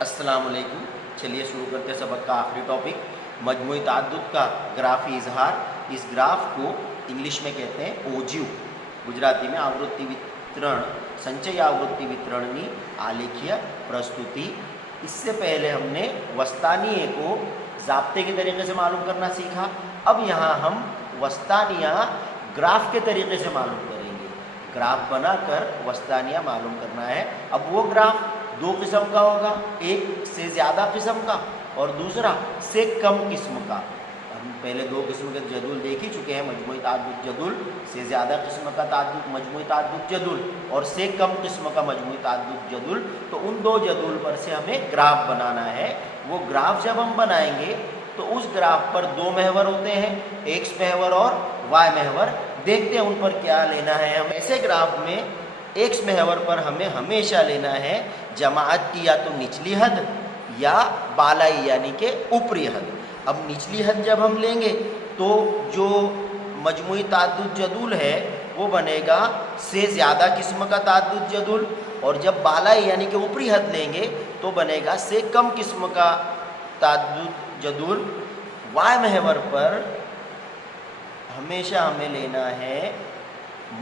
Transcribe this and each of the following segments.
अस्सलाम वालेकुम। चलिए शुरू करते हैं सबक का आखिरी टॉपिक, मजमूई ताद्दुद का ग्राफी इजहार। इस ग्राफ को इंग्लिश में कहते हैं ओजिव, गुजराती में आवृत्ति वितरण, संचय आवृत्ति वितरणनी आलेखीय प्रस्तुति। इससे पहले हमने वस्तानीय को ज़ाब्ते के तरीके से मालूम करना सीखा। अब यहाँ हम वस्तानिया ग्राफ के तरीके से मालूम करेंगे। ग्राफ बनाकर वस्तानिया मालूम करना है। अब वो ग्राफ दो किस्म का होगा, एक से ज़्यादा किस्म का और दूसरा से कम किस्म का। हम पहले दो किस्म के जदुल देख ही चुके हैं, मजमूई ताद्दुद जदुल, से ज़्यादा किस्म का ताद्दुद मजमूई ताद्दुद जदुल और से कम किस्म का मजमूई ताद्दुद जदुल। तो उन दो जदुल पर से हमें ग्राफ बनाना है। वो ग्राफ जब हम बनाएंगे तो उस ग्राफ पर दो महवर होते हैं, एक्स महवर और वाई महवर। देखते हैं उन पर क्या लेना है। हम ऐसे ग्राफ में एक्स महवर पर हमें हमेशा लेना है जमात की या तो निचली हद या बालाई यानी कि ऊपरी हद। अब निचली हद जब हम लेंगे तो जो मजमूई ताद्दुद जदुल है वो बनेगा से ज़्यादा किस्म का ताद्दुद जदुल, और जब बालाई यानी कि ऊपरी हद लेंगे तो बनेगा से कम किस्म का ताद्दुद जदुल। वाई महवर पर हमेशा हमें लेना है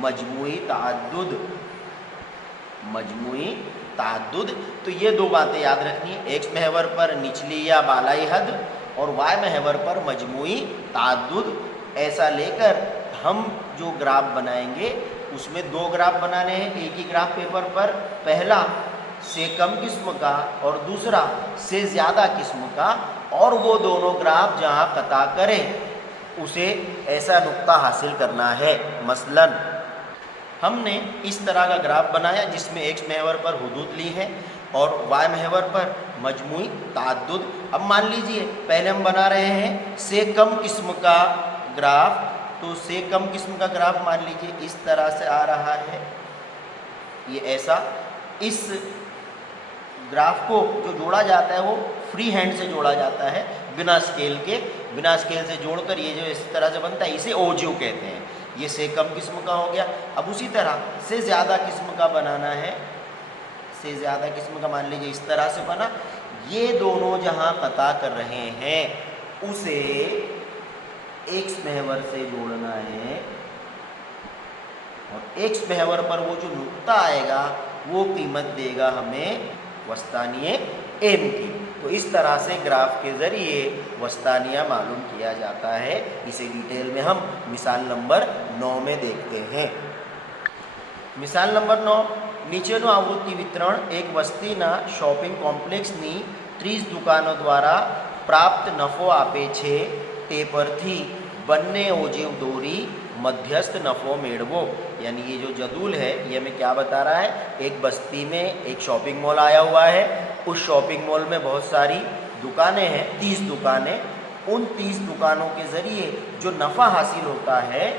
मजमूई ताद्दुद, मजमूई ताद्दुद। तो ये दो बातें याद रखनी है, एक्स महवर पर निचली या बालाई हद और वाई महवर पर मजमूई ताद्दुद। ऐसा लेकर हम जो ग्राफ बनाएंगे उसमें दो ग्राफ बनाने हैं एक ही ग्राफ पेपर पर। पहला से कम किस्म का और दूसरा से ज़्यादा किस्म का, और वो दोनों ग्राफ जहाँ कता करें उसे ऐसा नुक्ता हासिल करना है। मसलन हमने इस तरह का ग्राफ बनाया जिसमें एक्स महवर पर हुदूद ली है और वाई महवर पर मजमूई ताद्दुद। अब मान लीजिए पहले हम बना रहे हैं से कम किस्म का ग्राफ, तो से कम किस्म का ग्राफ मान लीजिए इस तरह से आ रहा है, ये ऐसा। इस ग्राफ को जो जोड़ा जाता है वो फ्री हैंड से जोड़ा जाता है, बिना स्केल के। बिना स्केल से जोड़कर ये जो इस तरह से बनता है इसे ओजिव कहते हैं। ये से कम किस्म का हो गया। अब उसी तरह से ज़्यादा किस्म का बनाना है, से ज़्यादा किस्म का मान लीजिए इस तरह से बना। ये दोनों जहाँ कता कर रहे हैं उसे एक्स महवर से जोड़ना है, और एक्स महवर पर वो जो नुक्ता आएगा वो कीमत देगा हमें वस्तानिये एम की। तो इस तरह से ग्राफ के ज़रिए वस्तानिया मालूम किया जाता है। इसे डिटेल में हम मिसाल नंबर 9 में देखते हैं। मिसाल नंबर 9, નીચેનું આવૃત્તિ વિતરણ એક વસ્તીના શોપિંગ કોમ્પ્લેક્સની 30 દુકાનો દ્વારા પ્રાપ્ત નફો આપે છે, તે પરથી બંને ઓજીવ દોરી मध्यस्थ नफ़ो मेड़वो। यानी ये जो जदूल है ये हमें क्या बता रहा है, एक बस्ती में एक शॉपिंग मॉल आया हुआ है। उस शॉपिंग मॉल में बहुत सारी दुकानें हैं, 30 दुकानें। उन 30 दुकानों के ज़रिए जो नफ़ा हासिल होता है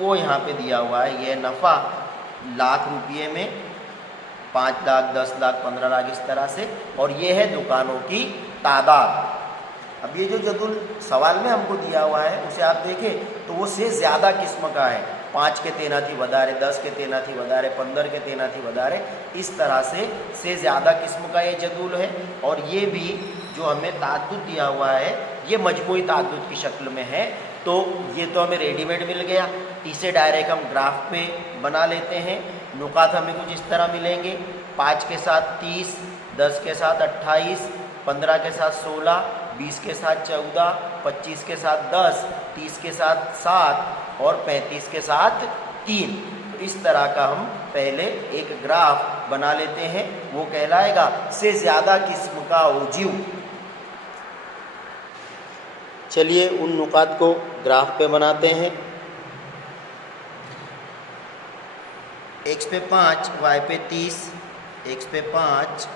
वो यहाँ पे दिया हुआ है। यह नफ़ा लाख रुपये में 5 लाख, 10 लाख, 15 लाख इस तरह से, और ये है दुकानों की तादाद। अब ये जो जदुल सवाल में हमको दिया हुआ है उसे आप देखें तो वो से ज़्यादा किस्म का है। 5 के तेनाथी वधारे, 10 के तेनाथी वधारे, 15 के तेनाथी वधारे, इस तरह से ज़्यादा किस्म का ये जदुल है। और ये भी जो हमें ताद्दुद दिया हुआ है ये मजमूई ताद्दुद की शक्ल में है। तो ये तो हमें रेडीमेड मिल गया, इसे डायरेक्ट हम ग्राफ पे बना लेते हैं। नुकात हमें कुछ इस तरह मिलेंगे, 5 के साथ 30, 10 के साथ 28, 15 के साथ 16, 20 के साथ 14, 25 के साथ 10, 30 के साथ 7 और 35 के साथ 3। तो इस तरह का हम पहले एक ग्राफ बना लेते हैं, वो कहलाएगा से ज़्यादा किस्म का ओजिव। चलिए उन नुकात को ग्राफ पे बनाते हैं। एक्स पे 5, वाई पे 30, एक्स पे 5,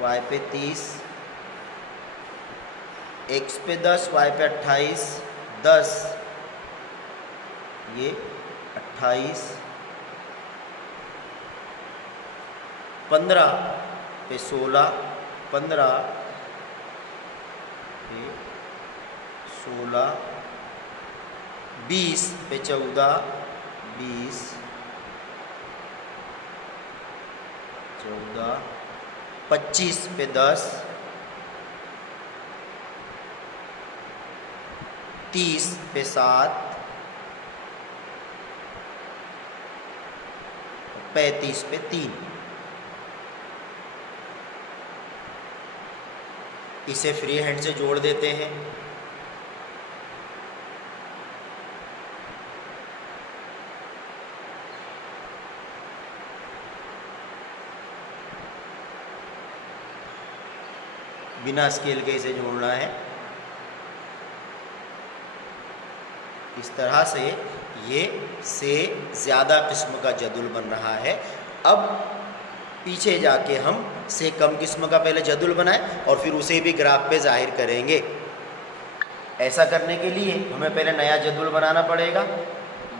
वाई पे 30, एक्स पे 10, वाई पे 28, 10, ये 28, 15 पे 16, 15 पे 16, 20 पे 14, 20, 14, 25 पे 10, 30 पे 7, 35 पे 3। इसे फ्री हैंड से जोड़ देते हैं। बिना स्केल के इसे जोड़ना है। इस तरह से ये से ज़्यादा किस्म का जदुल बन रहा है। अब पीछे जाके हम से कम किस्म का पहले जदुल बनाएं और फिर उसे भी ग्राफ पे जाहिर करेंगे। ऐसा करने के लिए हमें पहले नया जदुल बनाना पड़ेगा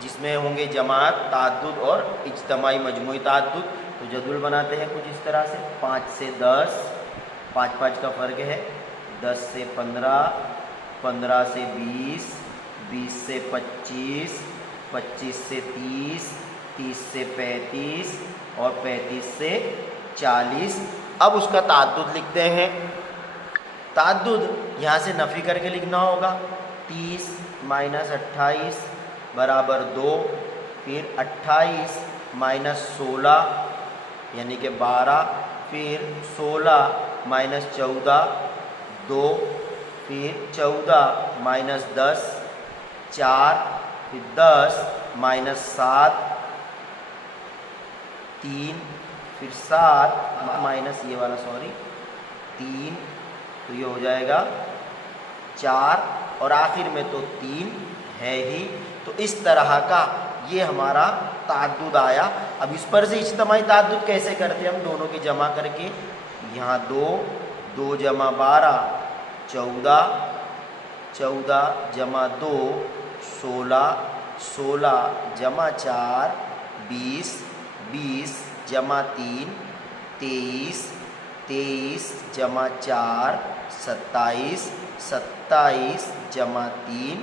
जिसमें होंगे जमात, ताद्दुद और इज्तमाई मजमूई ताद्दुद। तो जदुल बनाते हैं कुछ इस तरह से। 5 से 10, 5 का फ़र्क है। 10 से 15, 15 से 20, 20 से 25, 25 से 30, 30 से 35 और 35 से 40। अब उसका ताद्दुद लिखते हैं। ताद्दुद यहाँ से नफ़ी करके लिखना होगा। 30 माइनस 28 बराबर 2, फिर 28 माइनस 16 यानी कि 12, फिर 16 माइनस 14 2, फिर 14 माइनस 10 4, फिर 10 माइनस 7 3, फिर 7 माइनस ये वाला 3, तो ये हो जाएगा 4 और आखिर में तो 3 है ही। तो इस तरह का ये हमारा ताद्दुद आया। अब इस पर से इज्तिमाई ताद्दुद कैसे करते हैं हम दोनों की जमा करके। यहाँ 2, 2 जमा 12 14, 14 जमा 2 16, 16 जमा 4 20, 20 जमा 3 23, 23 जमा 4 27, 27 जमा 3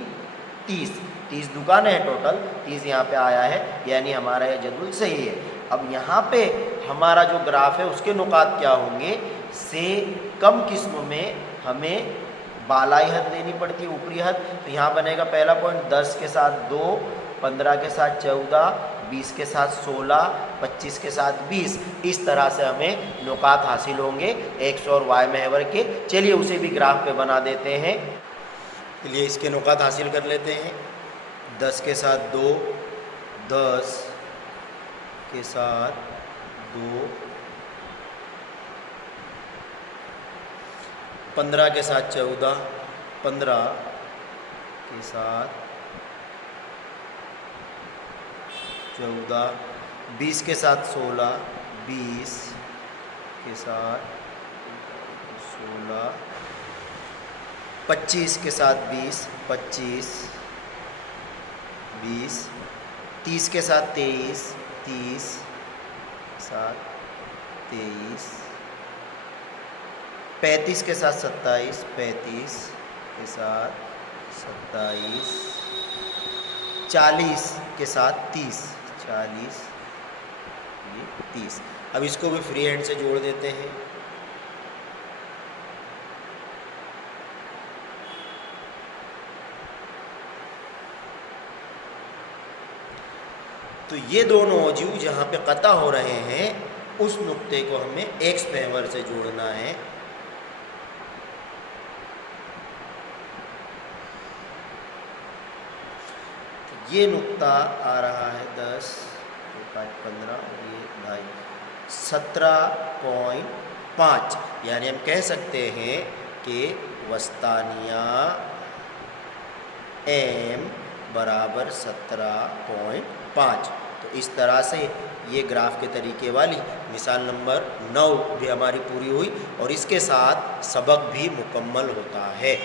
30। 30 दुकानें हैं टोटल, 30 यहाँ पे आया है, यानी हमारा यह जदुल सही है। अब यहाँ पे हमारा जो ग्राफ है उसके नुकात क्या होंगे। से कम किस्म में हमें बालाई हद लेनी पड़ती है, ऊपरी हद। तो यहाँ बनेगा पहला पॉइंट 10 के साथ 2, 15 के साथ 14, 20 के साथ 16, 25 के साथ 20। इस तरह से हमें नुकात हासिल होंगे एक्स और वाई महवर के। चलिए उसे भी ग्राफ पे बना देते हैं। चलिए इसके नुकात हासिल कर लेते हैं। 10 के साथ 2, 10 के साथ 2, 15 के साथ 14, 15 के साथ 14, 20 के साथ 16, 20 के साथ 16, 25 के साथ 20, 25, 20, 30 के साथ 23, 30 के साथ 23, 35 के साथ 27, 35 के साथ 27, 40 के साथ 30, 40 ये 30। अब इसको भी फ्री हैंड से जोड़ देते हैं। तो ये दोनों औजू जहाँ पे कता हो रहे हैं उस नुक्ते को हमें एक्स महवर से जोड़ना है। तो ये नुक्ता आ रहा है 10, 5, 15 और ये भाई 17.5। यानी हम कह सकते हैं कि वस्तानिया m बराबर 17.5। तो इस तरह से ये ग्राफ के तरीके वाली मिसाल नंबर 9 भी हमारी पूरी हुई और इसके साथ सबक भी मुकम्मल होता है।